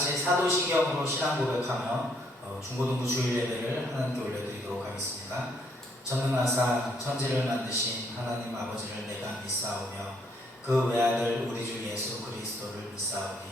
같이 사도신경으로 신앙 고백하며 중고등부 주일 예배를 하나님께 올려드리도록 하겠습니다. 전능하사 천지를 만드신 하나님 아버지를 내가 믿사오며 그 외아들 우리 주 예수 그리스도를 믿사오니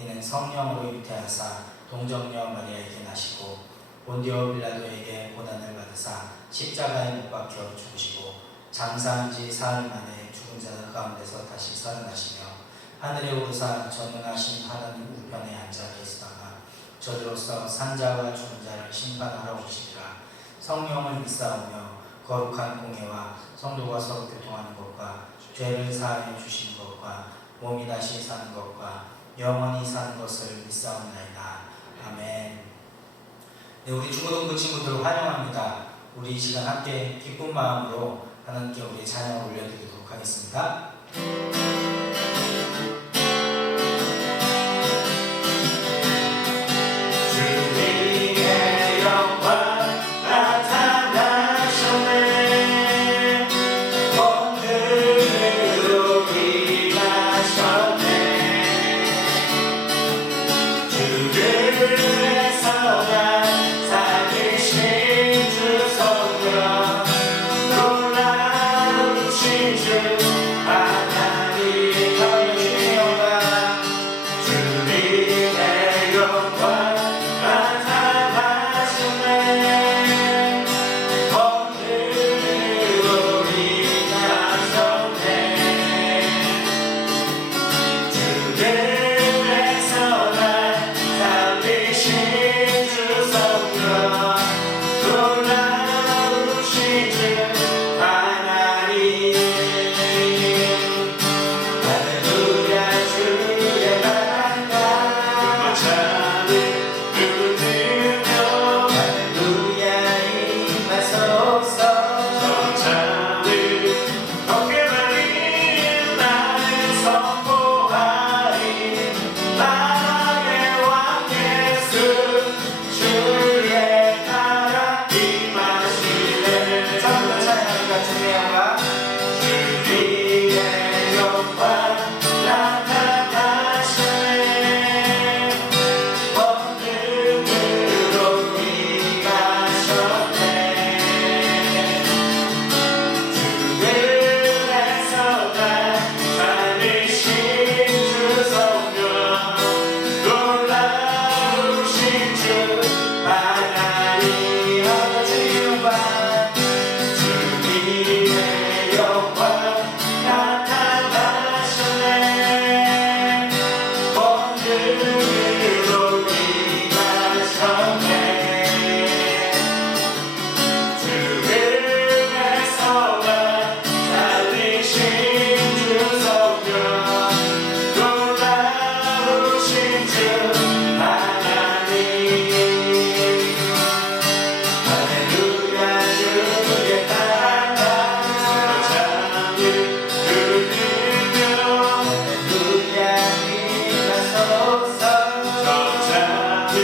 이는 성령으로 잉태하사 동정녀 마리아에게 나시고 본디오 빌라도에게 고난을 받으사 십자가에 못 박혀 죽으시고 장사한 지 사흘 만에 죽은 자 가운데서 다시 살아나시며 하늘에 오르사 전능하신 하나님 우편에 앉아 계시다가 저주로서 산자와 죽은 자를 심판하러 오시리라. 성령을 믿사오며 거룩한 공예와 성도가 서로 교통하는 것과 죄를 사하여 주시는 것과 몸이 다시 사는 것과 영원히 사는 것을 믿사옵나이다. 아멘. 네, 우리 중고등부 친구들 환영합니다. 우리 이 시간 함께 기쁜 마음으로 하나님께 우리 찬양을 올려드리도록 하겠습니다. 주님의 영광 나타나셨네. 오늘도 일하셨네. 주를 위해서만 살리신 주 성령 놀라우신 주 하나님 주님의 영광 주님의 영광 나타나셨네. 오늘도 일하셨네. 주를 위해서만 살리신 주 성령 놀라우신 주 하나님 할렐루야. 주의 나라가 찬을 부르며 할렐루야 임하소서. 찬을 높게 달린 나를 선포하리. 나라의 왕 예수 주의 나라 임하시네. 전부 찬양합니다. 주님의 영광 주님의 영광 나타나시네. 오늘도 일하셨네. 주를 위해서만 살리신 주 성령 놀라우신 주 하나님 아버지의 영광 주님의 영광 나타나셨네. 오늘도 일하셨네. 주를 위해서만 살리신 주 성령 놀라우신 주 하나님 할렐루야. 주의 나라 찬을 부르며 할렐루야 임하소서. 찬을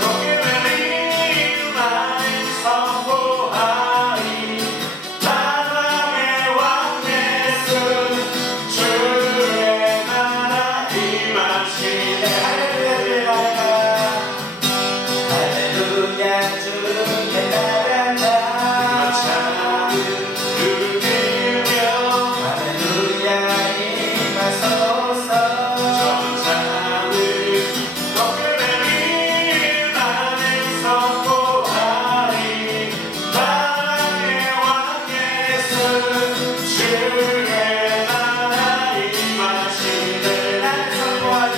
높게 달린 나를 선포하리. 나라의 왕 예수 주의 나라 임하시네. 할렐루야. 할렐루야. 주의 나라가 찬을 부르며 할렐루야 임하소서. 찬을 높게 달린 나를 선포하리. 나라의 왕 예수 주의 나라 임하시네. 나를 선포하리.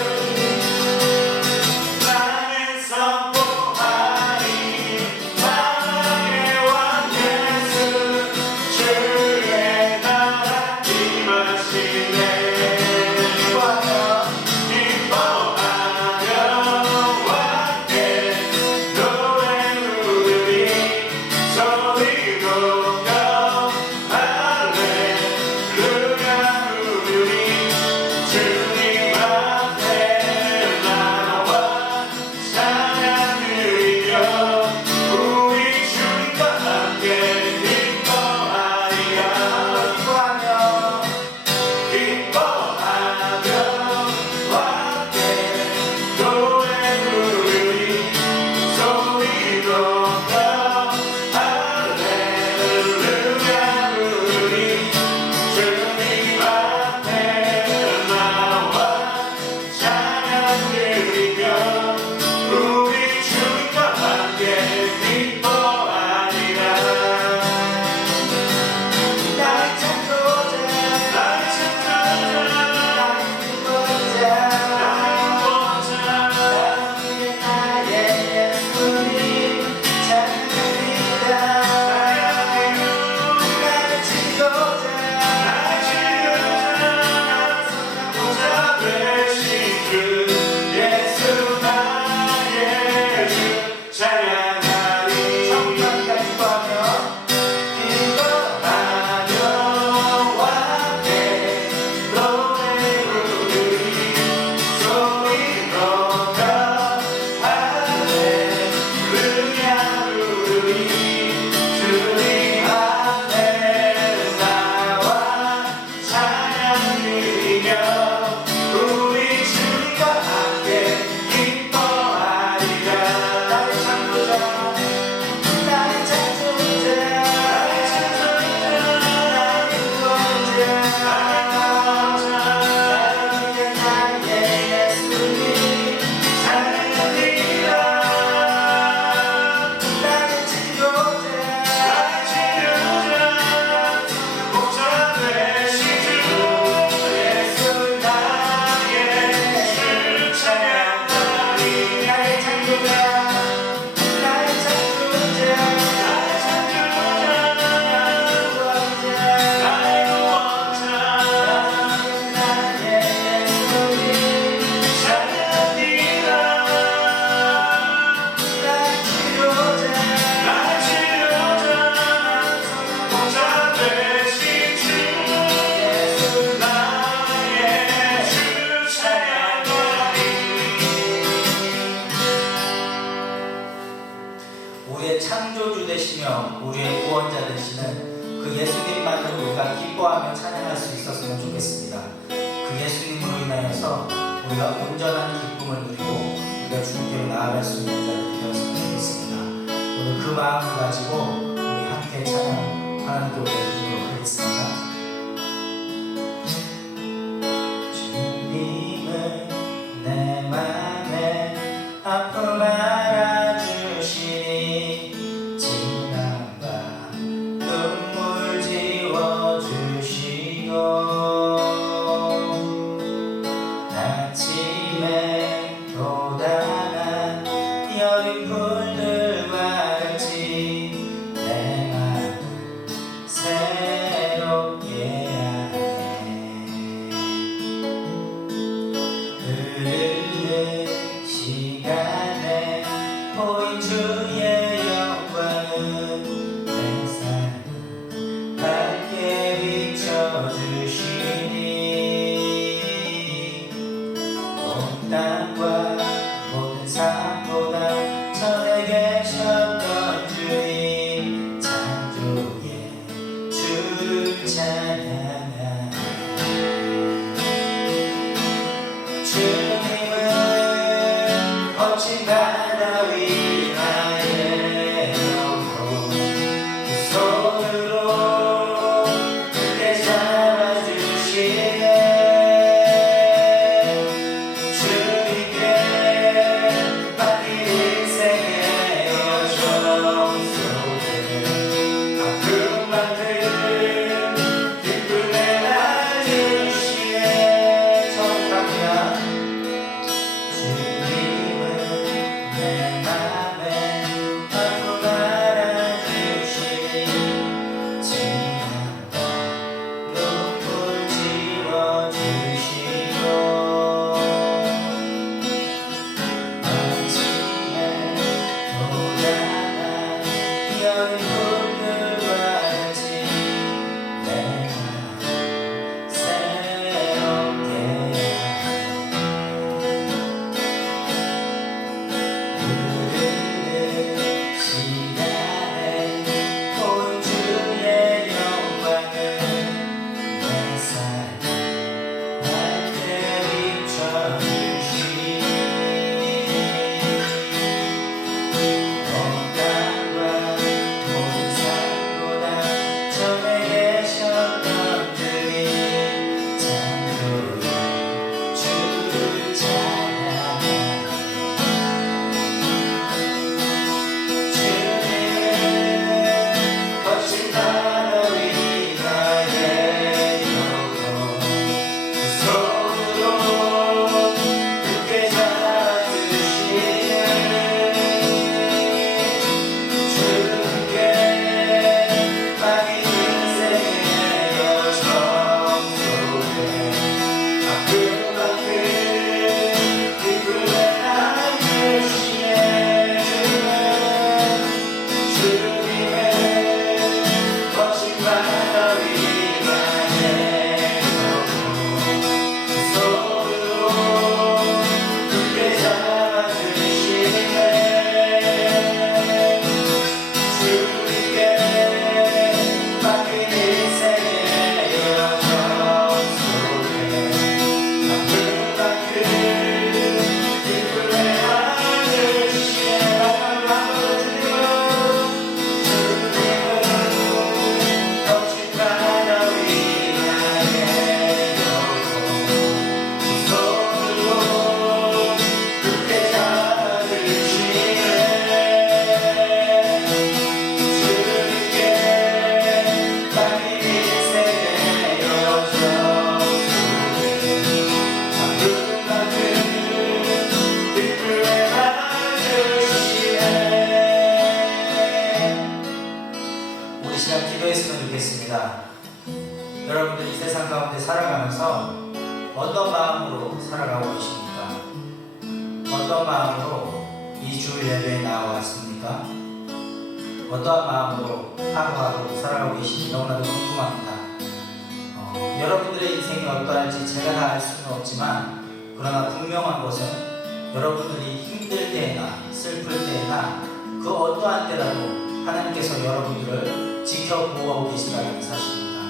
창조주 되시며 우리의 구원자 되시는 그 예수님만을 우리가 기뻐하며 찬양할 수 있었으면 좋겠습니다. 그 예수님으로 인하여서 우리가 온전한 기쁨을 누리고 우리가 주님께로 나아갈 수 있는 자들이 되었으면 좋겠습니다. 오늘 그 마음을 가지고 우리 함께 찬양 하나님께 올려드리도록 하겠습니다. 주님은 내 맘에 아픔 알아주시니 지난 밤 눈물 지워주시고 아침에 돋아난 여린 풀들과 같이 내 맘을 새롭게 하네. 흐르는 시간에 보인 주의 영광은 내 삶을 밝게 비춰주시니 온 땅과 모든 삶보다 전에 계셨던 주님 창조의 주를 찬양하네. 주님은 거친 바다 위에 놓고 그 손으로 크게 잡아주시네. 주님께 맡긴 인생의 여정 속에 아픔만큼 기쁨에 안주시네. 정답이야. 주님은 내 맘에 아픔 알아주시니 지난 밤 눈물 지워주시고 아침에 돋아난 여린 풀들과 같이 내 맘을 새롭게 흐르는 시간에 보인 주의 영광은 내 삶을 밝게 비춰주시니 온 땅과 모든 삶보다 전에 계셨던 주님 창조의 주를 찬양하네. 주님은 거친 바다 위에 놓고 그 손으로 굳게 잡아주시네. 주님께 맡긴 인생의 여정 속에 아픔만큼 기쁨에 안주시네. 주님은 거친 바다 위에 놓고 그 손으로 굳게 잡아주시네. 주님께 맡긴 인생의 여정 속에 아픔만큼 기쁨에 안주시네. 주님은 거친 바다 위에 놓고 그 손으로 굳게 잡아주시네. 주님께 맡긴 인생의 여정 속에 아픔만큼 기쁨에 안주시네. 우리 시간 기도했으면 좋겠습니다. 여러분들 이 세상 가운데 살아가면서 어떤 마음으로 살아가고 계십니까? 어떤 마음으로 이 주일 예배에 나와왔습니까? 어떠한 마음으로 하루하루 살아가고 계신지 너무나도 궁금합니다. 여러분들의 인생이 어떠할지 제가 다 알 수는 없지만 그러나 분명한 것은 여러분들이 힘들 때나 슬플 때나 그 어떠한 때라도 하나님께서 여러분들을 지켜 보호하고 계신다는 사실입니다.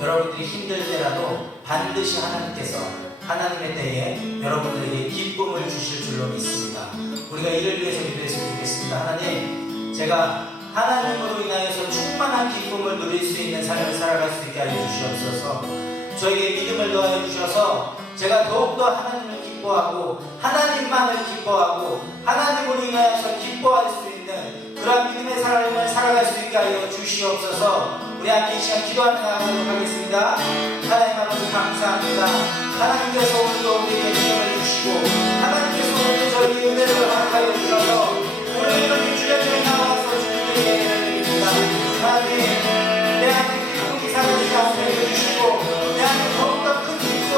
여러분들이 힘들 때라도 반드시 하나님께서 하나님의 때에 여러분들에게 기쁨을 주실 줄로 믿습니다. 우리가 이를 위해서 기도했으면 좋겠습니다. 하나님, 제가 하나님으로 인하여서 충만한 기쁨을 누릴 수 있는 삶을 살아갈 수 있게 하여 주시옵소서. 저에게 믿음을 더하여 주셔서 제가 더욱더 하나님을 기뻐하고 하나님만을 기뻐하고 하나님으로 인하여서 기뻐할 수 있는 그런 믿음의 삶을 살아갈 수 있게 하여 주시옵소서. 우리 함께 이 시간 기도하며 나가도록 하겠습니다. 하나님 아버지 감사합니다. 하나님께서 오늘도 우리에게 믿음을 주시고 하나님께서 오늘도 저희에게 은혜를 허락하여 주셔서 오늘 이렇게 주례에 나와서 주님께 예배를 드립니다. 하나님, 내 안에 기쁨이 사라지지 않게 해주시고 내 안에 더욱더 큰 기쁨,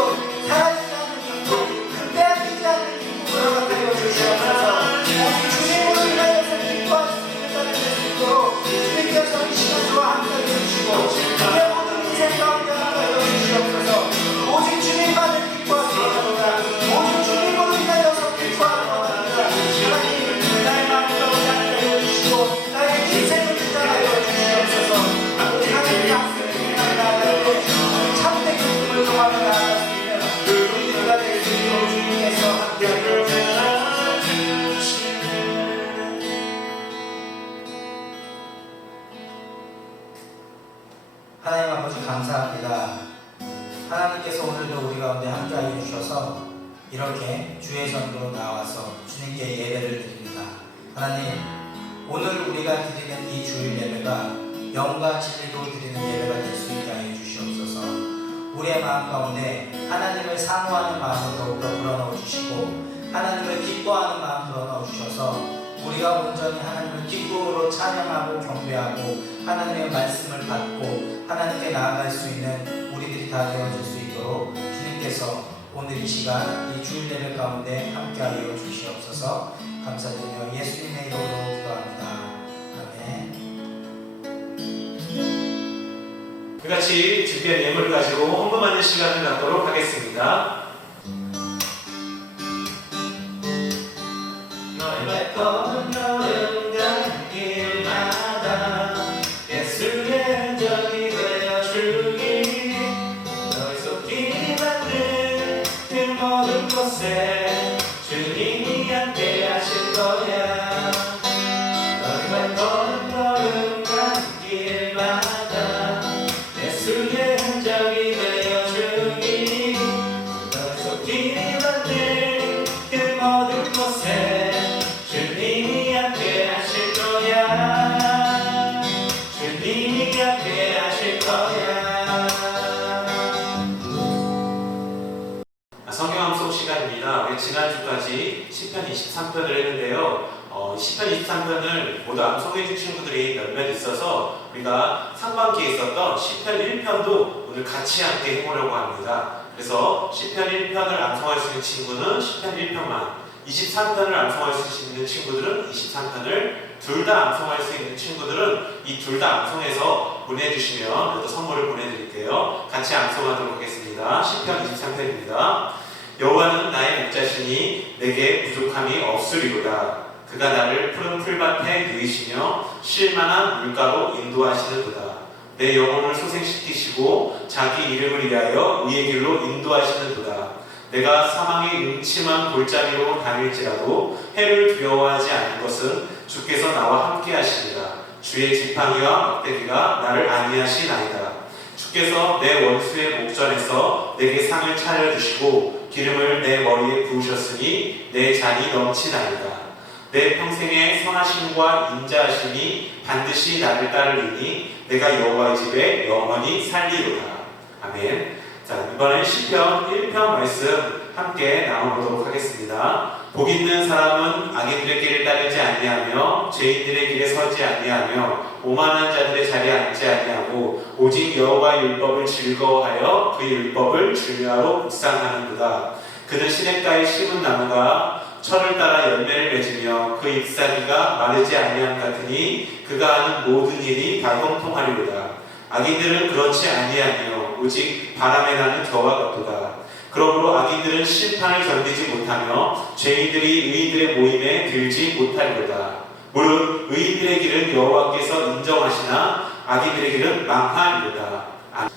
사라지지 않는 기쁨, 근대하지 않는 기쁨을 허락하여 주시옵소서. 우리 주님으로 인하여서 기뻐할 수 있는 자를 될 수 있도록 주님께서 이 시간으로 함께해 주시고 내 모든 인생 가운데 함께해 주시옵소서. 오직 주님만을 기뻐하기 원합니다. 오직 주님으로 인하여서 기뻐하기 원합니다. 하나님, 나의 마음을 함께해 주시고 나의 인생을 주장하여 주시옵소서. 오직 하나님의 약속을 나아가고 참된 기쁨을 통하여 나아갈 수 있는 우리들과 될 수 있도록 주님께서 함께하여 주시옵소서. 하나님 아버지 감사합니다. 하나님께서 오늘도 우리 가운데 함께하여 주셔서 이렇게 주의 전으로 나와서 주님께 예배를 드립니다. 하나님, 오늘 우리가 드리는 이 주일 예배가 영과 진리로 드리는 예배가 될 수 있게 하여 주시옵소서. 우리의 마음 가운데 하나님을 사모하는 마음을 더욱더 불어넣어 주시고 하나님을 기뻐하는 마음 불어넣어 주셔서 우리가 온전히 하나님을 기쁨으로 찬양하고 경배하고 하나님의 말씀을 받고 하나님께 나아갈 수 있는 우리들이 다 되어질 수 있도록 주님께서 오늘 이 시간 이 주일 예배 가운데 함께하여 주시옵소서. 감사드리며 예수님의 이름으로 기도합니다. 아멘. 같이 준비한 예물을 가지고 헌금하는 시간을 갖도록 하겠습니다. 너의 발걸음 걸음가는 길마다 예수의 흔적이 되어주기 너의 손길이 닿는 그 모든 곳에 주님이 함께 하실 거야. 너의 발걸음 걸음가는 길마다 예수의 흔적이 되어주기 너의 손길이 닿는 그 모든 곳에 주님이 함께 하실 거야. 주님이 함께 하실 거야. 성경 암송 시간입니다. 우리 지난주까지 시편 23편을 했는데요. 시편 23편을 모두 암송해 준 친구들이 몇몇 있어서 우리가 상반기에 있었던 시편 1편도 오늘 같이 함께 해보려고 합니다. 그래서 시편 1편을 암송할 수 있는 친구는 시편 1편만, 23편을 암송할 수 있는 친구들은 23편을, 둘 다 암송할 수 있는 친구들은 이 둘 다 암송해서 보내주시면 또 선물을 보내드릴게요. 같이 암송하도록 하겠습니다. 시편 23편입니다. 여호와는 나의 목자시니 내게 부족함이 없으리로다. 그가 나를 푸른 풀밭에 누이시며 쉴만한 물가로 인도하시는도다. 내 영혼을 소생시키시고 자기 이름을 위하여 의의 길로 인도하시는도다. 내가 사망의 음침한 골짜기로 다닐지라도 해를 두려워하지 않을 것은 주께서 나와 함께 하시리라. 주의 지팡이와 막대기가 나를 안위하시나이다. 주께서 내 원수의 목전에서 내게 상을 차려주시고 기름을 내 머리에 부으셨으니 내 잔이 넘치나이다. 내 평생의 선하심과 인자하심이 반드시 나를 따르리니 내가 여호와의 집에 영원히 살리로다. 아멘. 자, 이번엔 시편 1편 말씀 함께 나눠보도록 하겠습니다. 복 있는 사람은 악인들의 길을 따르지 아니하며 죄인들의 길에 서지 아니하며 오만한 자들의 자리에 앉지 아니하고 오직 여호와의 율법을 즐거워하여 그 율법을 주야로 묵상하는도다. 그는 시냇가에 심은 나무가 철을 따라 열매를 맺으며 그 잎사귀가 마르지 아니함 같으니 그가 하는 모든 일이 다 형통하리로다. 악인들은 그렇지 아니하며 오직 바람에 나는 겨와 같도다. 그러므로 악인들은 심판을 견디지 못하며 죄인들이 의인들의 모임에 들지 못하리로다. 무릇 의인들의 길은 여호와께서 인정하시나 악인들의 길은 망하리로다. 아멘.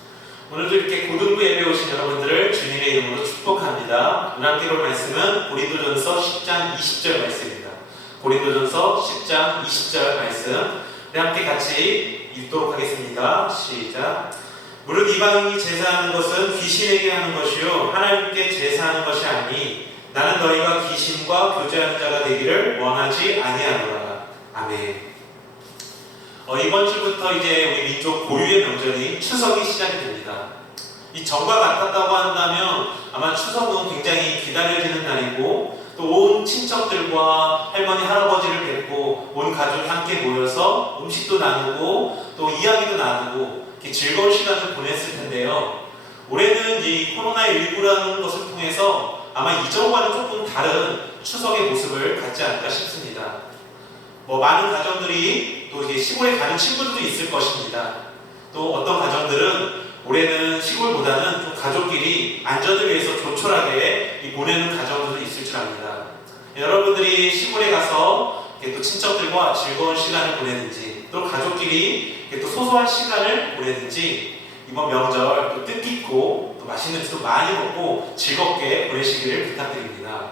오늘도 이렇게 고등부 예배 오신 여러분들을 주님의 이름으로 축복합니다. 오늘 함께 볼 말씀은 고린도전서 10장 20절 말씀입니다. 고린도전서 10장 20절 말씀 함께 같이 읽도록 하겠습니다. 시작. 무릇 이방인이 제사하는 것은 귀신에게 하는 것이요 하나님께 제사하는 것이 아니니 나는 너희가 귀신과 교제하는 자가 되기를 원하지 아니하노라. 아멘. 이번 주부터 이제 우리 민족 고유의 명절인 추석이 시작이 됩니다. 이 전과 같았다고 한다면 아마 추석은 굉장히 기다려지는 날이고 또 온 친척들과 할머니, 할아버지를 뵙고 온 가족이 함께 모여서 음식도 나누고 또 이야기도 나누고 이렇게 즐거운 시간을 보냈을 텐데요. 올해는 이 코로나19라는 것을 통해서 아마 이전과는 조금 다른 추석의 모습을 갖지 않을까 싶습니다. 많은 가정들이 또 이제 시골에 가는 친구들도 있을 것입니다. 또 어떤 가정들은 올해는 시골보다는 좀 가족끼리 안전을 위해서 조촐하게 보내는 가정들도 있을 줄 압니다. 여러분들이 시골에 가서 또 친척들과 즐거운 시간을 보내든지 또 가족끼리 또 소소한 시간을 보내든지 이번 명절 또 뜻깊고 또 맛있는 음식도 많이 먹고 즐겁게 보내시기를 부탁드립니다.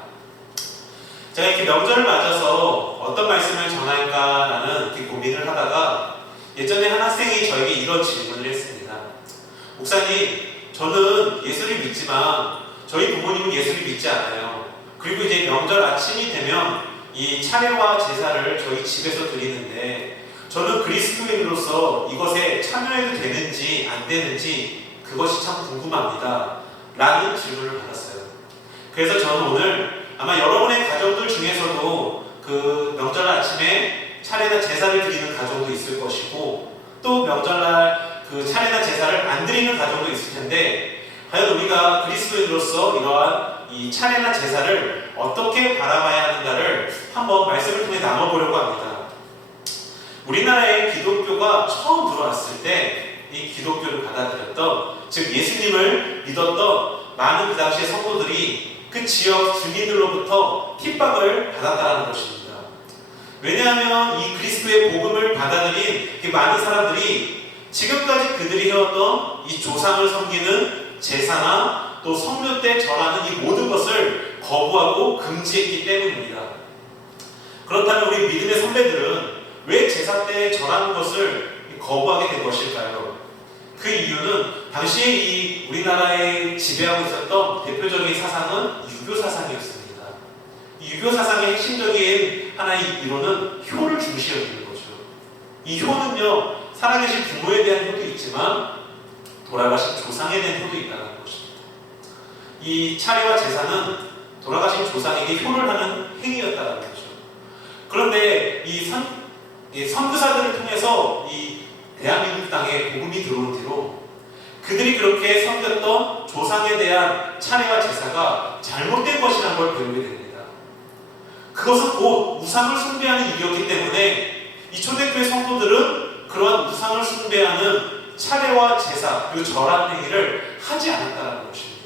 제가 이렇게 명절을 맞아서 어떤 말씀을 전할까라는 이렇게 고민을 하다가 예전에 한 학생이 저에게 이런 질문을 했습니다. 목사님, 저는 예수를 믿지만 저희 부모님은 예수를 믿지 않아요. 그리고 이제 명절 아침이 되면 이 차례와 제사를 저희 집에서 드리는데 저는 그리스도인으로서 이것에 참여해도 되는지 안 되는지 그것이 참 궁금합니다. 라는 질문을 받았어요. 그래서 저는 오늘 아마 여러분의 가정들 중에서도 그 명절 아침에 차례나 제사를 드리는 가정도 있을 것이고 또 명절날 그 차례나 제사를 안 드리는 가정도 있을 텐데 과연 우리가 그리스도인으로서 이러한 이 차례나 제사를 어떻게 바라봐야 하는가를 한번 말씀을 통해 나눠보려고 합니다. 우리나라에 기독교가 처음 들어왔을 때 이 기독교를 받아들였던 즉 예수님을 믿었던 많은 그 당시의 성도들이 그 지역 주민들로부터 핍박을 받았다는 것입니다. 왜냐하면 이 그리스도의 복음을 받아들인 많은 사람들이 지금까지 그들이 해왔던 이 조상을 섬기는 제사나 또 성묘 때 절하는 이 모든 것을 거부하고 금지했기 때문입니다. 그렇다면 우리 믿음의 선배들은 왜 제사 때 절하는 것을 거부하게 된 것일까요? 그 이유는 당시에 이 우리나라에 지배하고 있었던 대표적인 사상은 유교 사상이었습니다. 이 유교 사상의 핵심적인 하나의 이론은 효를 중시 여기는 거죠. 이 효는요, 살아계신 부모에 대한 효도 있지만 돌아가신 조상에 대한 효도 있다는 것입니다. 이 차례와 제사는 돌아가신 조상에게 효를 하는 행위였다는 거죠. 그런데 이 선교사들을 통해서 이 대한민국 땅에 복음이 들어온 뒤로 그들이 그렇게 섬겼던 조상에 대한 차례와 제사가 잘못된 것이라는 걸 배우게 됩니다. 그것은 곧 우상을 숭배하는 일이었기 때문에 이 초대교회 성도들은 그러한 우상을 숭배하는 차례와 제사 그리고 절한 행위를 하지 않았다는 것입니다.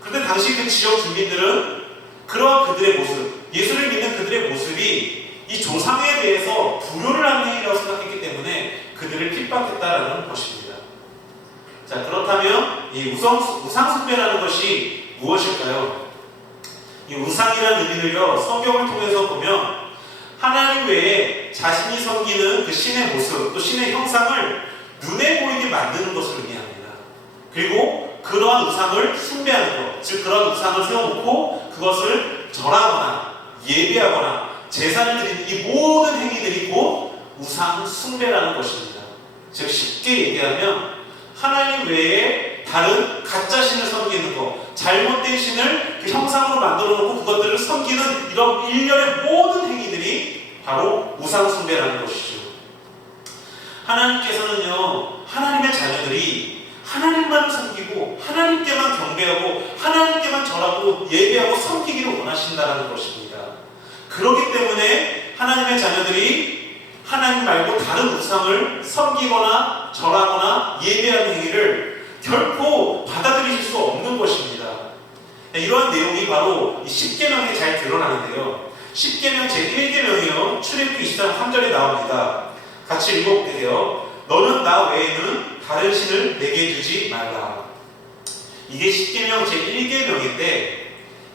그런데 당시 그 지역 주민들은 그러한 그들의 모습, 예수를 믿는 그들의 모습이 이 조상에 대해서 불효를 하는 행위라고 생각했기 때문에 그들을 핍박했다라는 것입니다. 자, 그렇다면 이 우상 숭배라는 것이 무엇일까요? 이 우상이라는 의미를요, 성경을 통해서 보면 하나님 외에 자신이 섬기는 그 신의 모습, 또 신의 형상을 눈에 보이게 만드는 것을 의미합니다. 그리고 그러한 우상을 숭배하는 것, 즉 그러한 우상을 세워놓고 그것을 절하거나 예배하거나 제사를 드리는 이 모든 행위들이 곧 우상 숭배라는 것입니다. 즉 쉽게 얘기하면 하나님 외에 다른 가짜 신을 섬기는 것, 잘못된 신을 그 형상으로 만들어 놓고 그것들을 섬기는 이런 일련의 모든 행위들이 바로 우상 숭배라는 것이죠. 하나님께서는요, 하나님의 자녀들이 하나님만 섬기고 하나님께만 경배하고 하나님께만 절하고 예배하고 섬기기를 원하신다는 것입니다. 그렇기 때문에 하나님의 자녀들이 하나님 말고 다른 우상을 섬기거나 절하거나 예배하는 행위를 결코 받아들이실 수 없는 것입니다. 이러한 내용이 바로 이 십계명에 잘 드러나는데요. 십계명 제1계명이요 출애굽기 20장 3절에 나옵니다. 같이 읽어볼게요. 너는 나 외에는 다른 신을 내게 두지 말라. 이게 십계명 제1계명인데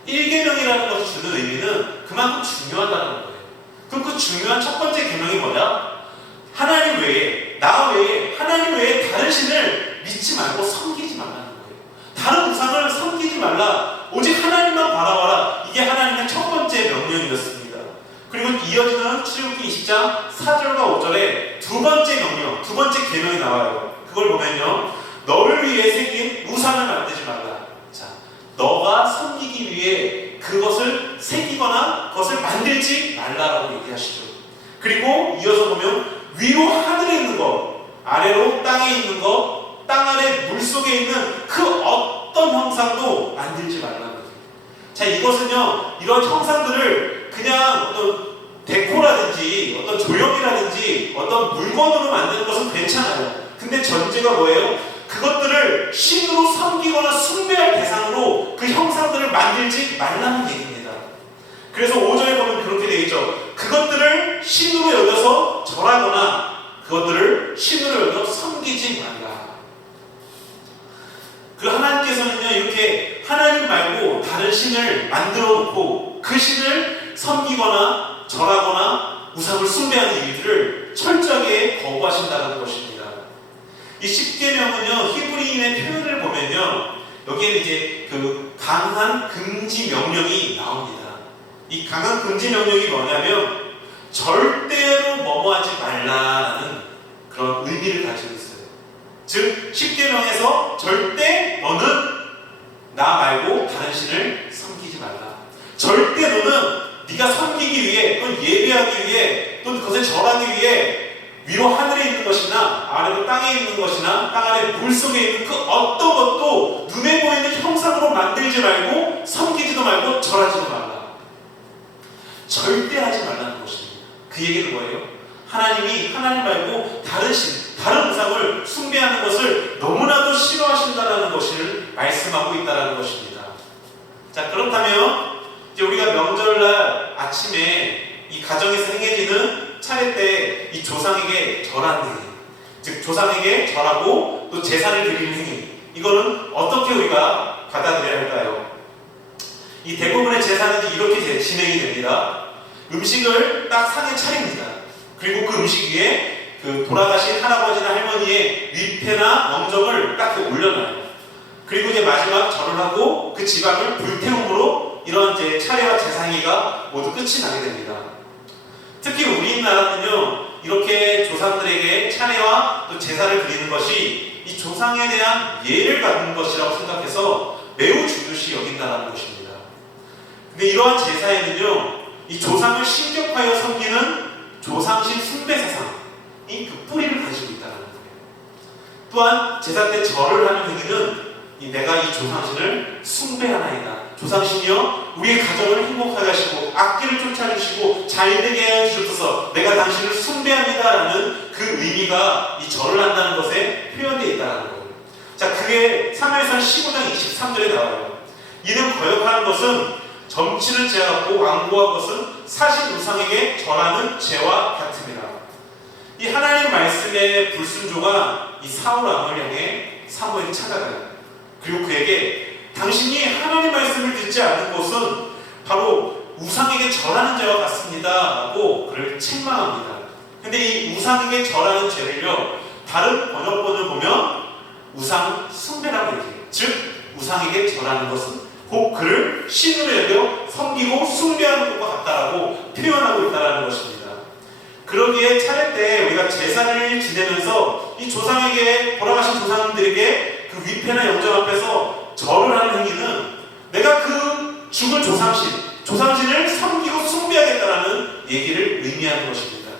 1계명이라는 것이 주는 의미는 그만큼 중요하다는 거예요. 그럼 그 중요한 첫 번째 계명이 뭐냐? 하나님 외에, 나 외에, 하나님 외에 다른 신을 믿지 말고 섬기지 말라는 거예요. 다른 우상을 섬기지 말라. 오직 하나님만 바라봐라. 이게 하나님의 첫 번째 명령이었습니다. 그리고 이어지는 출애굽기 20장 4절과 5절에 두 번째 명령, 두 번째 계명이 나와요. 그걸 보면요. 너를 위해 새긴 우상을 만들지 말라. 자, 너가 섬기기 위해 그것을 새기거나 그것을 만들지 말라라고 얘기하시죠. 그리고 이어서 보면 위로 하늘에 있는 것, 아래로 땅에 있는 것, 땅 아래 물속에 있는 그 어떤 형상도 만들지 말라는 거예요. 자, 이것은요, 이런 형상들을 그냥 어떤 데코라든지 어떤 조형이라든지 어떤 물건으로 만드는 것은 괜찮아요. 근데 전제가 뭐예요? 그것들을 신으로 섬기거나 숭배할 대상으로 그 형상들을 만들지 말라는 얘기입니다. 그래서 5절에 보면 그렇게 되어 있죠. 그것들을 신으로 여겨서 절하거나 그것들을 신으로 여겨 섬기지 말라. 그 하나님께서는요, 이렇게 하나님 말고 다른 신을 만들어 놓고 그 신을 섬기거나 절하거나 우상을 숭배하는 일들을 철저하게 거부하신다는 것입니다. 이 십계명은요, 히브리인의 표현을 보면요, 여기에는 이제 그 강한 금지 명령이 나옵니다. 이 강한 금지 명령이 뭐냐면 절대로 뭐뭐하지 말라는 그런 의미를 가지고 있어요. 즉 십계명에서 절대 너는 나 말고 다른 신을 섬기지 말라. 절대 너는 네가 섬기기 위해 또는 예배하기 위해 또는 그것을 절하기 위해 위로 하늘에 있는 것이나 아래로 땅에 있는 것이나 땅 아래 물속에 있는 그 어떤 것도 눈에 보이는 형상으로 만들지 말고 섬기지도 말고 절하지도 말라. 절대 하지 말라는 것입니다. 그 얘기는 뭐예요? 하나님이 하나님 말고 다른 신, 다른 우상을 숭배하는 것을 너무나도 싫어하신다는 것을 말씀하고 있다는 것입니다. 자, 그렇다면 이제 우리가 명절날 아침에 이 가정에서 행해지는 차례 때 이 조상에게 절하는 행위, 즉 조상에게 절하고 또 제사를 드리는 행위, 이거는 어떻게 우리가 받아들여야 할까요? 이 대부분의 제사는 이렇게 진행이 됩니다. 음식을 딱 상에 차립니다. 그리고 그 음식 위에 그 돌아가신 할아버지나 할머니의 위패나 엉정을 딱 올려놔요. 그리고 이제 마지막 절을 하고 그 지방을 불태움으로 이런 이제 차례와 제사행위가 모두 끝이 나게 됩니다. 특히 우리나라는요, 이렇게 조상들에게 차례와 또 제사를 드리는 것이 이 조상에 대한 예를 갖는 것이라고 생각해서 매우 중요시 여긴다는 것입니다. 근데 이러한 제사에는요, 이 조상을 신격하여 섬기는 조상신 숭배 사상이 그 뿌리를 가지고 있다는 거예요. 또한 제사 때 절을 하는 행위는 내가 이 조상신을 숭배하나이다. 조상신이여 우리의 가정을 행복하게 하시고 악기를 쫓아주시고 잘되게 하여 주셔서 내가 당신을 숭배합니다 라는 그 의미가 이 절을 한다는 것에 표현되어 있다는 거예요. 자, 그게 사무엘상 15장 23절에 나와요. 이는 거역하는 것은 점치는 죄와 같고 완고한 것은 사실 우상에게 절하는 죄와 같습니다. 이 하나님 말씀의 불순조가 이 사울 왕을 향해 사무엘이 찾아가요. 그리고 그에게 당신이 하나님 말씀을 듣지 않는 것은 바로 우상에게 절하는 죄와 같습니다 라고 그를 책망합니다. 근데 이 우상에게 절하는 죄를요, 다른 번역본을 보면 우상 숭배라고 얘기해요. 즉 우상에게 절하는 것은 곧 그를 신으로 여겨 섬기고 숭배하는 것과 같다라고 표현하고 있다는 것입니다. 그러기에 차례 때 우리가 제사를 지내면서 이 조상에게, 돌아가신 조상들에게 그 위패나 영정 앞에서 절을 하는 행위는 내가 그 죽은 조상신을 섬기고 숭배하겠다라는 얘기를 의미하는 것입니다.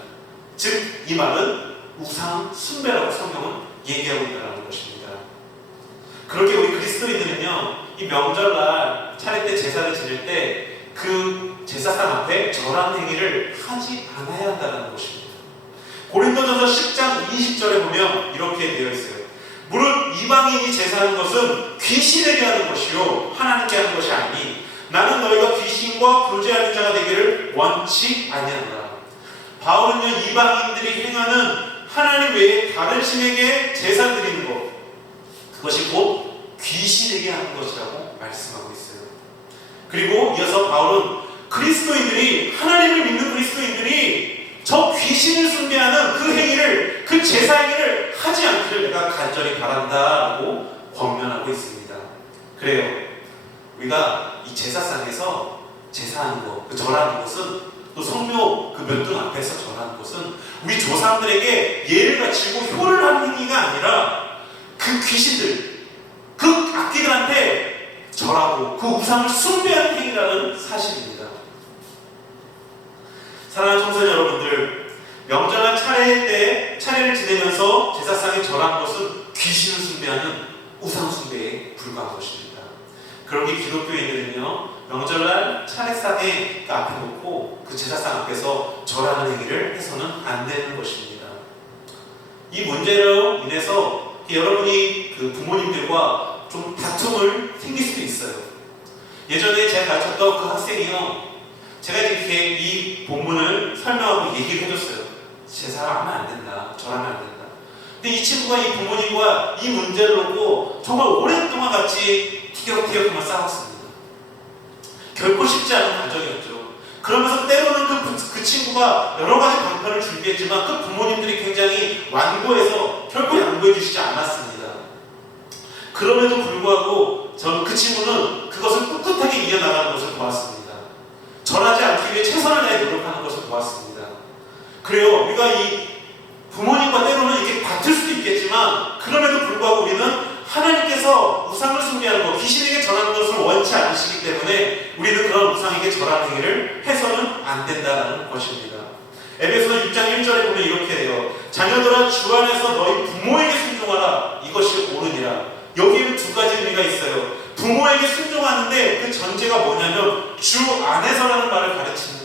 즉 이 말은 우상 숭배라고 성경은 얘기하고 있다는 것입니다. 그렇게 우리 그리스도인들은요, 이 명절날 차례 때 제사를 지낼 때 그 제사상 앞에 절하는 행위를 하지 않아야 한다는 것입니다. 고린도전서 10장 20절에 보면 이렇게 되어 있어요. 무릇 이방인이 제사하는 것은 귀신에게 하는 것이요 하나님께 하는 것이 아니니 나는 너희가 귀신과 교제하는 자가 되기를 원치 아니한다. 바울은요, 이방인들이 행하는 하나님 외에 다른 신에게 제사 드리는 것, 그것이 곧 귀신에게 하는 것이라고 말씀하고 있어요. 그리고 이어서 바울은 그리스도인들이, 하나님을 믿는 그리스도인들이 저 귀신을 숭배하는 그 행위를, 그 제사 행위를 하지 않기를 내가 간절히 바란다라고 권면하고 있습니다. 그래요. 우리가 이 제사상에서 제사하는 것, 그 절하는 것은, 또 성묘 그 몇 등 앞에서 절하는 것은 우리 조상들에게 예를 바치고 효를 하는 행위가 아니라 그 귀신들, 그 악기들한테 절하고 그 우상을 숭배하는 행위라는 사실입니다. 사랑하는 청소년 여러분들, 명절날 차례 때 차례를 지내면서 제사상에 절한 것은 귀신을 숭배하는 우상 숭배에 불과한 것입니다. 그러기 기독교인들은요, 명절날 차례상에 앞에 놓고 그 제사상 앞에서 절하는 행위를 해서는 안 되는 것입니다. 이 문제로 인해서 여러분이 그 부모님들과 좀 다툼을 생길 수도 있어요. 예전에 제가 가르쳤던 그 학생이요, 제가 이렇게 이 본문을 설명하고 얘기를 해줬어요. 제사하면 안 된다, 절하면 안 된다. 근데 이 친구가 이 부모님과 이 문제를 놓고 정말 오랫동안 같이 티격태격하며 싸웠습니다. 결코 쉽지 않은 과정이었죠. 그러면서 때로는 그 친구가 여러 가지 방편을 준비했지만 그 부모님들이 굉장히 완고해서 결코 양보해 주시지 않았습니다. 그럼에도 불구하고 저는 그 친구는 그것을 꿋꿋하게 이어나가는 것을 보았습니다. 절하지 않기 위해 최선을 다해 노력하는 것을 보았습니다. 그래요. 우리가 이 부모님과 때로는 이렇게 다툴 수도 있겠지만 그럼에도 불구하고 우리는 하나님께서 우상을 숭배하는 것, 귀신에게 절하는 것을 원치 않으시기 때문에 우리는 그런 우상에게 절하는 행위를 해서는 안 된다는 것입니다. 에베소서 6장 1절에 보면 이렇게 돼요. 자녀들아, 주 안에서 너희 부모에게 순종하라. 이것이 옳으니라. 여기에는 두 가지 의미가 있어요. 부모에게 순종하는데 그 전제가 뭐냐면 주 안에서라는 말을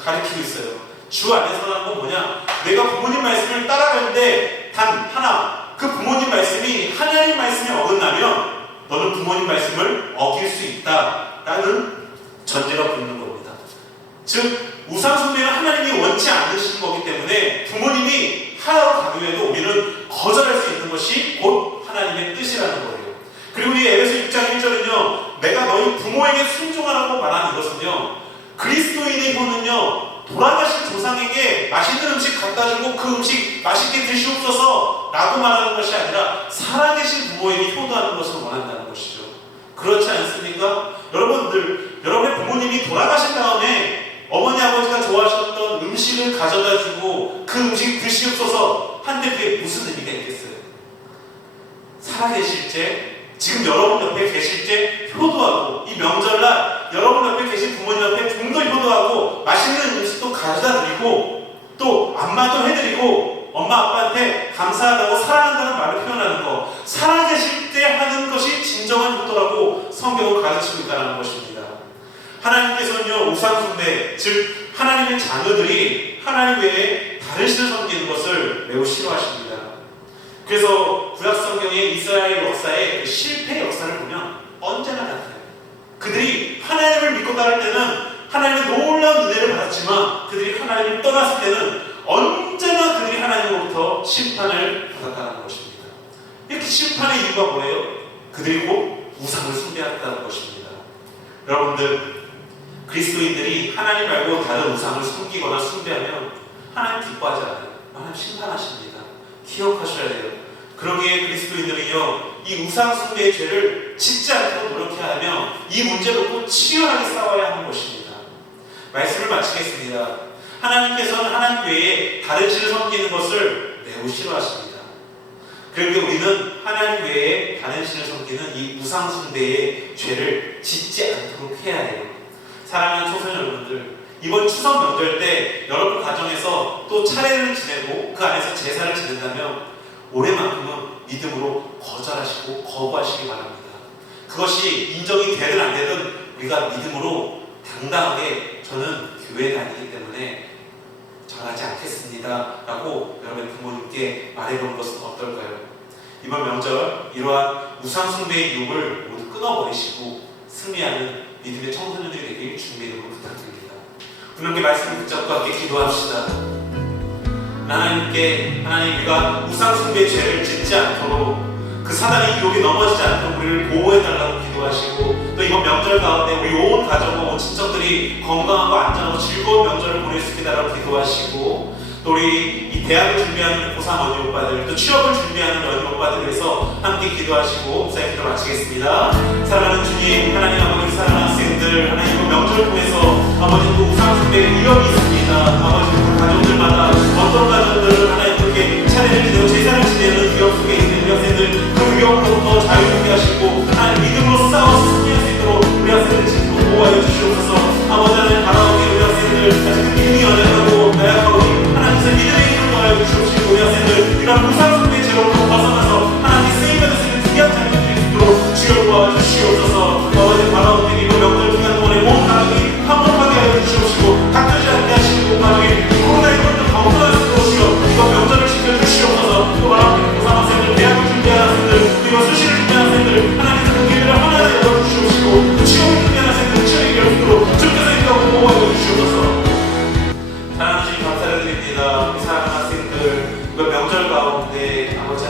가리키고 있어요. 주 안에서라는 건 뭐냐? 내가 부모님 말씀을 따라가는데 단 하나, 그 부모님 말씀이 하나님 말씀에 어긋나면 너는 부모님 말씀을 어길 수 있다라는 전제가 붙는 겁니다. 즉 우상 숭배는 하나님이 원치 않으시는 거기 때문에 부모님이 하라고 강요해도 우리는 거절할 수 있는 것이 곧 하나님의 뜻이라는 거예요. 그리고 이 에베소 6장 1절은요, 내가 너희 부모에게 순종하라고 말하는 것은요, 그리스도인의 효는요, 돌아가신 조상에게 맛있는 음식 갖다 주고 그 음식 맛있게 드시옵소서 라고 말하는 것이 아니라 살아계신 부모에게 효도하는 것을 원한다는 것이죠. 그렇지 않습니까? 여러분들, 여러분의 부모님이 돌아가신 다음에 어머니 아버지가 좋아하셨던 음식을 가져다 주고 그 음식 드시옵소서 한데 그게 무슨 의미가 있겠어요? 살아계실 때, 지금 여러분 옆에 계실 때 효도하고, 이 명절날 여러분 옆에 계신 부모님 옆에 좀 더 효도하고 맛있는 음식도 가져다 드리고 또 안마도 해드리고 엄마 아빠한테 감사하다고 사랑한다는 말을 표현하는 거, 살아계실 때 하는 것이 진정한 효도라고 성경은 가르치고 있다는 것입니다. 하나님께서는요, 우상 숭배, 즉 하나님의 자녀들이 하나님 외에 다른 신을 섬기는 것을 매우 싫어하십니다. 그래서 구약 성경의 이스라엘 역사의 그 실패 역사를 보면 언제나 같아요. 그들이 하나님을 믿고 따를 때는 하나님의 놀라운 은혜를 받았지만 그들이 하나님을 떠났을 때는 언제나 그들이 하나님으로부터 심판을 받았다는 것입니다. 이렇게 심판의 이유가 뭐예요? 그들이 곧 우상을 숭배했다는 것입니다. 여러분들, 그리스도인들이 하나님 말고 다른 우상을 섬기거나 숭배하면 하나님 기뻐하지 않아요. 하나님 심판하십니다. 기억하셔야 돼요. 그러기에 그리스도인들은요, 이 우상 숭배의 죄를 짓지 않도록 노력해야 하며 이 문제로 꼭 치열하게 싸워야 하는 것입니다. 말씀을 마치겠습니다. 하나님께서는 하나님 외에 다른 신을 섬기는 것을 매우 싫어하십니다. 그리고 우리는 하나님 외에 다른 신을 섬기는 이 우상 숭배의 죄를 짓지 않도록 해야 해요. 사랑하는 초소년 여러분들, 이번 추석 명절 때 여러분 가정에서 또 차례를 지내고 그 안에서 제사를 지낸다면 올해만큼은 믿음으로 거절하시고 거부하시기 바랍니다. 그것이 인정이 되든 안 되든 우리가 믿음으로 당당하게 저는 교회 다니기 때문에 절하지 않겠습니다 라고 여러분 부모님께 말해보는 것은 어떨까요? 이번 명절 이러한 우상 숭배의 유혹을 모두 끊어버리시고 승리하는 믿음의 청소년들이 되길 주님의 이름으로 부탁드립니다. 그렇게 말씀 붙잡고 함께 기도합시다. 하나님 우리가 우상 숭배 죄를 짓지 않도록 그 사단의 유혹에 넘어지지 않도록 우리를 보호해달라고 기도하시고 또 이번 명절 가운데 우리 온 가정과 온 친척들이 건강하고 안전하고 즐거운 명절을 보낼 수 있게 달라고 기도하시고 또 우리 이 대학을 준비하는 고3 언니 오빠들 또 취업을 준비하는 언니 오빠들 위해서 함께 기도하시고 사인 기도 마치겠습니다. 사랑하는 주님 하나님 아버지 사랑하는 학생들 하나님 그 명절을 통해서 아버지 또 우상 숭배의 위험이 있습니다. 아버지 그 가정들마다 어떤 가정들은 하나님 그렇게 차례를 지내고 제사를 지내는 위험 속에 있는 우리 학생들 그 위험으로부터 자유롭게 하시고 하나님 믿음으로 싸워서 승리할 수 있도록 우리 학생들 지키고 보호하여 주시옵소서. 아버지 하나님 바라오게 우리 학생들 아직 믿음이 연약하고 나약하고 하나님께서 믿음의 힘을 더하여 주시옵시고 우리 학생들 이런 우상 숭배의 죄로부터 벗어나서 하나님 쓰임받을 수 있는 귀한 자녀들이 있도록 주여 도와주시옵소서. 아버지 바라오게 이번 명절 기간 동안에 모든 가족이 화목하게 하여 주시옵시고 닥터지 않게 하시고 가족이 코로나19를 건강할 수 있도록 주여 이번 명절을 지켜주시옵소서. 또 바라오게 고3 학생들 대학을 준비하는 학생들 그리고 수시를 준비하는 학생들 하나님께서 그 길을 하나하나 열어주시옵시고 또 취업을 준비하는 학생들 취업이 열도록 주께서 인도하고 보호하여 주시옵소서. 하나님 주님 감사를 드립니다. 우리 사랑하는 학생들 이번 명절 가운데 아버지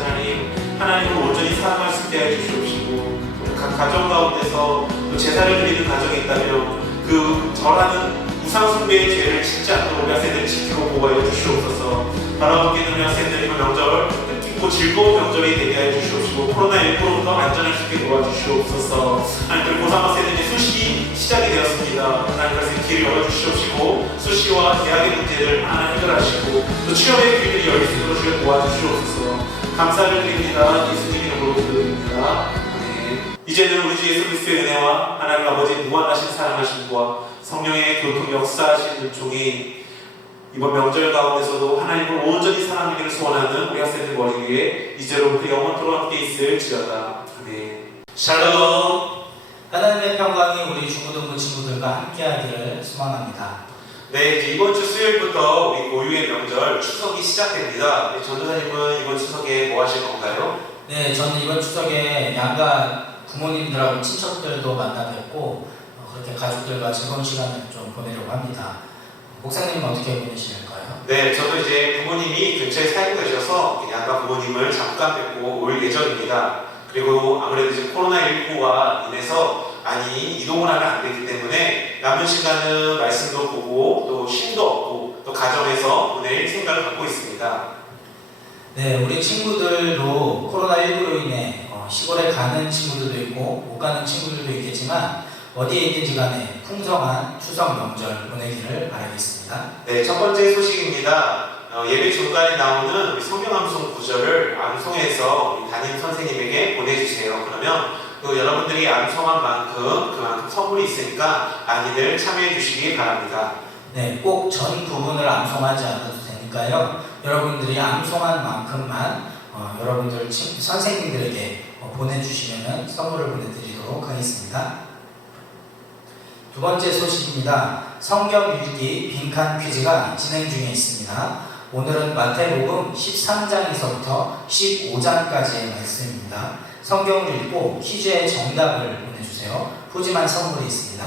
하나님을 온전히 사랑할 수 있게 해주시옵시고 각 가정 가운데서 또 제사를 드리는 가정이 있다면 그 절하는 우상 숭배의 죄를 짓지 않도록 우리 학생들 지키고 보호하여 주시옵소서. 바라보게 되는 학생들 이번 명절 뜻깊고 즐거운 명절이 되게 해 주시옵시고 코로나19로부터 안전할 수 있게 도와주시옵소서. 하나님 고3 학생들이 수시 시작이 되었습니다. 하나님께서 길을 열어주시옵시고 수시와 대학의 문제를 하나 해결하시고 또 취업의 길을 열릴 수 있도록 주여 도와주시옵소서. 감사를 드립니다. 예수님 이름으로 기도드립니다. 아멘. 이제는 우리 주 예수 그리스도의 은혜와 하나님 아버지 무한하신 사랑하심과 성령의 교통 역사하시는 종이 이번 명절 가운데서도 하나님을 온전히 사랑하기를 소원하는 우리 학생들 머리 위에 이제로부터 영원토록 함께 있을지어다. 아멘. 샬롬. 하나님의 평강이 우리 중고등부 친구들과 함께하기를 소망합니다. 네, 이제 이번 주 수요일부터 우리 고유의 명절 추석이 시작됩니다. 네, 전도사님은 이번 추석에 뭐 하실 건가요? 네, 저는 이번 추석에 양가 부모님들하고 친척들도 만나 뵙고 그렇게 가족들과 즐거운 시간을 좀 보내려고 합니다. 목사님은 어떻게 보내실까요? 네, 저도 이제 부모님이 근처에 살고 계셔서 양가 부모님을 잠깐 뵙고 올 예정입니다. 그리고 아무래도 이제 코로나19가 인해서 많이 이동을 하면 안 되기 때문에 남은 시간은 말씀도 보고 또 쉼도 얻고 또 가정에서 보낼 생각을 갖고 있습니다. 네, 우리 친구들도 코로나19로 인해 시골에 가는 친구들도 있고 못 가는 친구들도 있겠지만 어디에 있든지 간에 풍성한 추석 명절 보내기를 바라겠습니다. 네, 첫 번째 소식입니다. 예배 중간에 나오는 성경 암송 구절을 암송해서 우리 담임 선생님에게 보내주세요. 그러면 여러분들이 암송한 만큼 그만큼 선물이 있으니까 많이들 참여해 주시기 바랍니다. 네, 꼭 전 부분을 암송하지 않아도 되니까요. 여러분들이 암송한 만큼만 여러분들 선생님들에게 보내주시면 선물을 보내드리도록 하겠습니다. 두 번째 소식입니다. 성경 읽기 빈칸 퀴즈가 진행 중에 있습니다. 오늘은 마태복음 13장에서부터 15장까지의 말씀입니다. 성경을 읽고 퀴즈의 정답을 보내주세요. 푸짐한 선물이 있습니다.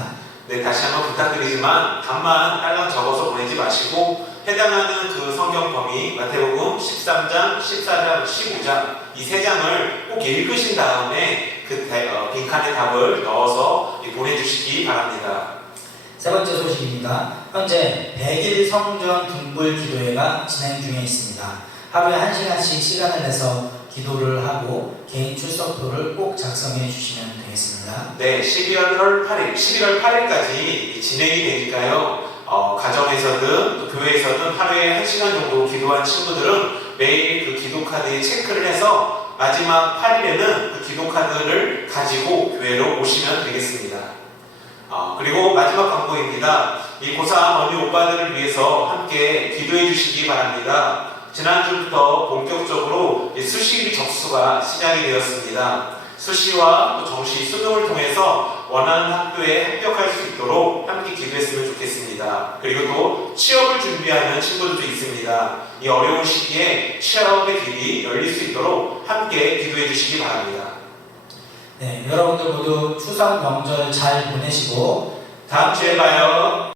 네, 다시 한번 부탁드리지만 답만 딸랑 적어서 보내지 마시고 해당하는 그 성경 범위 마태복음 13장, 14장, 15장 이 세 장을 꼭 읽으신 다음에 그 빈칸에 답을 넣어서 보내주시기 바랍니다. 세 번째 소식입니다. 현재 100일 성전 등불 기도회가 진행 중에 있습니다. 하루에 1시간씩 시간을 내서 기도를 하고 개인 출석표를 꼭 작성해 주시면 되겠습니다. 네, 11월 8일까지 진행이 되니까요. 가정에서든 또 교회에서든 하루에 1시간 정도 기도한 친구들은 매일 그 기도 카드에 체크를 해서 마지막 8일에는 그 기도 카드를 가지고 교회로 오시면 되겠습니다. 그리고 마지막 광고입니다. 이 고3 언니 오빠들을 위해서 함께 기도해 주시기 바랍니다. 지난주부터 본격적으로 수시 접수가 시작이 되었습니다. 수시와 또 정시 수능을 통해서 원하는 학교에 합격할 수 있도록 함께 기도했으면 좋겠습니다. 그리고 또 취업을 준비하는 친구들도 있습니다. 이 어려운 시기에 취업의 길이 열릴 수 있도록 함께 기도해 주시기 바랍니다. 네, 여러분들 모두 추석 명절 잘 보내시고 다음 주에 봐요.